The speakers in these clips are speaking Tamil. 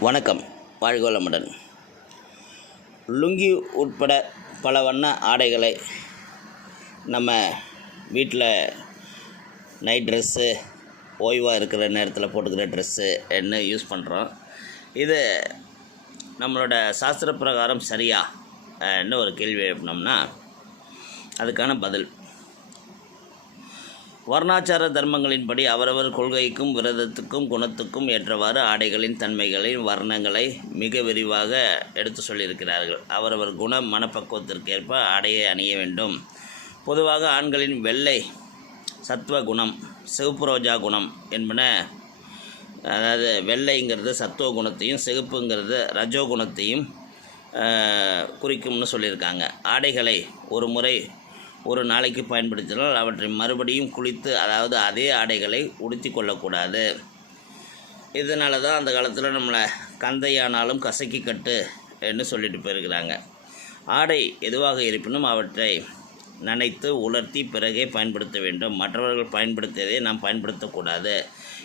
வணக்கம் வாழ்கோளமுடன். லுங்கி உட்பட பல வண்ண ஆடைகளை நம்ம வீட்டில் நைட் ட்ரெஸ்ஸு ஓய்வாக இருக்கிற நேரத்தில் போட்டுக்கிற ட்ரெஸ்ஸு என்ன யூஸ் பண்ணுறோம் இது நம்மளோட சாஸ்திர பிரகாரம் சரியா? என்ன ஒரு கேள்வி எழுப்பினோம்னா அதுக்கான பதில். வர்ணாச்சார தர்மங்களின்படி அவரவர் கொள்கைக்கும் விரதத்துக்கும் குணத்துக்கும் ஏற்றவாறு ஆடைகளின் தன்மைகளின் வர்ணங்களை மிக விரிவாக எடுத்து சொல்லியிருக்கிறார்கள். அவரவர் குண மனப்பக்குவத்திற்கேற்ப ஆடையை அணிய வேண்டும். பொதுவாக ஆண்களின் வெள்ளை சத்துவ குணம் சிவப்பு ரோஜா குணம் என்பன அதாவது வெள்ளைங்கிறது சத்துவ குணத்தையும் சிகப்புங்கிறது ரஜோ குணத்தையும் குறிக்கும்னு சொல்லியிருக்காங்க. ஆடைகளை ஒரு முறை ஒரு நாளைக்கு பயன்படுத்தினால் அவற்றை மறுபடியும் குளித்து அதாவது அதே ஆடைகளை உடுத்தி கொள்ளக்கூடாது. இதனால தான் அந்த காலத்தில் நம்மளை கந்தையானாலும் கசக்கி கட்டு என்று சொல்லிட்டு போயிருக்கிறாங்க. ஆடை எதுவாக இருப்பினும் அவற்றை நனைத்து உலர்த்தி பிறகே பயன்படுத்த வேண்டும். மற்றவர்கள் பயன்படுத்தியதை நாம் பயன்படுத்தக்கூடாது.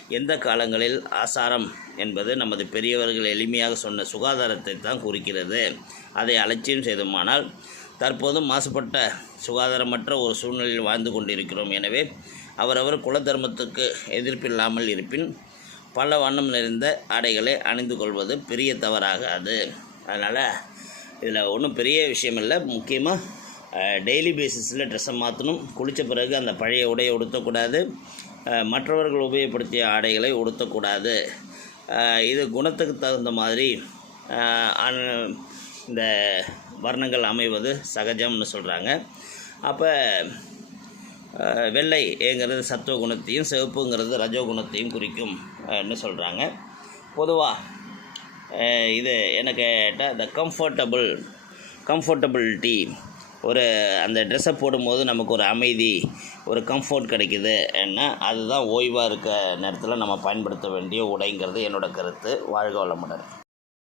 எந்த காலங்களில் ஆசாரம் என்பது நமது பெரியவர்கள் எளிமையாக சொன்ன சுகாதாரத்தை தான் குறிக்கிறது. அதை அலட்சியம் செய்தோமானால் தற்போது மாசுபட்ட சுகாதாரமற்ற ஒரு சூழ்நிலையில் வாழ்ந்து கொண்டிருக்கிறோம். எனவே அவரவர் குல தர்மத்துக்கு எதிர்ப்பில்லாமல் இருப்பின் பல வண்ணம் நிறைந்த ஆடைகளை அணிந்து கொள்வது பெரிய தவறாகாது. அதனால் இதில் ஒன்றும் பெரிய விஷயம் இல்லை. முக்கியமாக டெய்லி பேசிஸில் ட்ரெஸ்ஸை மாற்றணும் குளித்த பிறகு அந்த பழைய உடையை உடுத்தக்கூடாது. மற்றவர்கள் உபயோகப்படுத்திய ஆடைகளை உடுத்தக்கூடாது. இது குணத்துக்கு தகுந்த மாதிரி இந்த வர்ணங்கள் அமைவது சகஜம்னு சொல்கிறாங்க அப்போ வெள்ளைங்கிறது சத்துவ குணத்தையும் சிவப்புங்கிறது ரஜோ குணத்தையும் குறிக்கும் ன்னு சொல்கிறாங்க பொதுவாக இது என்ன கேட்டால் இந்த கம்ஃபர்டபுள் கம்ஃபர்டபிலிட்டி ஒரு அந்த ட்ரெஸ்ஸை போடும்போது நமக்கு ஒரு அமைதி ஒரு கம்ஃபர்ட் கிடைக்குது என்ன அதுதான் ஓய்வாக இருக்க நேரத்தில் நம்ம பயன்படுத்த வேண்டிய உடைங்கிறது என்னோட கருத்து. வாழ்க வளமுடன்.